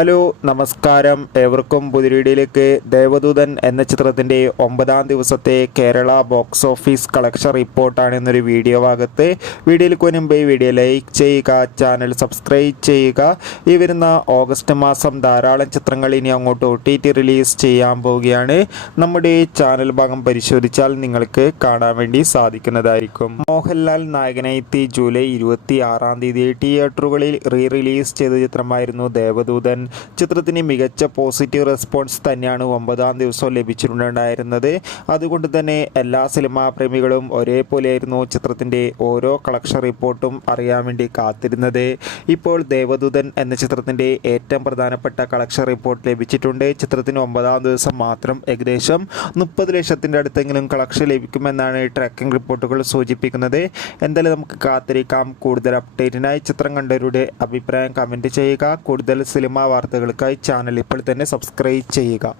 Hello നമസ്കാരം, ഏവർക്കും പുതിയ വീഡിയോയിലേക്ക്. ദേവദൂതൻ എന്ന ചിത്രത്തിൻ്റെ 9-ാം ദിവസത്തെ കേരള ബോക്സ് ഓഫീസ് കളക്ഷൻ റിപ്പോർട്ടാണ് എന്നൊരു വീഡിയോ ഭാഗത്ത്. വീഡിയോയിലേക്ക് മുൻപ് വീഡിയോ ലൈക്ക് ചെയ്യുക, ചാനൽ സബ്സ്ക്രൈബ് ചെയ്യുക. ഈ വരുന്ന ഓഗസ്റ്റ് മാസം ധാരാളം ചിത്രങ്ങൾ ഇനി അങ്ങോട്ട് OTT റിലീസ് ചെയ്യാൻ പോവുകയാണ്. നമ്മുടെ ചാനൽ ഭാഗം പരിശോധിച്ചാൽ നിങ്ങൾക്ക് കാണാൻ വേണ്ടി സാധിക്കുന്നതായിരിക്കും. മോഹൻലാൽ നായകനെത്തി ജൂലൈ 26-ാം തീയതി തിയേറ്ററുകളിൽ റിലീസ് ചെയ്ത ചിത്രമായിരുന്നു ദേവദൂതൻ. ചിത്രത്തിന് മികച്ച പോസിറ്റീവ് റെസ്പോൺസ് തന്നെയാണ് 9-ാം ദിവസം ലഭിച്ചിട്ടുണ്ടായിരുന്നത്. അതുകൊണ്ട് തന്നെ എല്ലാ സിനിമാ പ്രേമികളും ഒരേപോലെയായിരുന്നു ചിത്രത്തിൻ്റെ ഓരോ കളക്ഷൻ റിപ്പോർട്ടും അറിയാൻ വേണ്ടി കാത്തിരുന്നത്. ഇപ്പോൾ ദേവദൂതൻ എന്ന ചിത്രത്തിൻ്റെ ഏറ്റവും പ്രധാനപ്പെട്ട കളക്ഷൻ റിപ്പോർട്ട് ലഭിച്ചിട്ടുണ്ട്. ചിത്രത്തിന് 9-ാം ദിവസം മാത്രം ഏകദേശം 30 ലക്ഷത്തിൻ്റെ അടുത്തെങ്കിലും കളക്ഷൻ ലഭിക്കുമെന്നാണ് ട്രാക്കിംഗ് റിപ്പോർട്ടുകൾ സൂചിപ്പിക്കുന്നത്. എന്തായാലും നമുക്ക് കാത്തിരിക്കാം. കൂടുതൽ അപ്ഡേറ്റിനായി ചിത്രം കണ്ടവരുടെ അഭിപ്രായം കമൻറ്റ് ചെയ്യുക. കൂടുതൽ സിനിമാ വാർത്തകൾക്കായി ചാനൽ ഇപ്പോൾ തന്നെ സബ്സ്ക്രൈബ് ചെയ്യുക.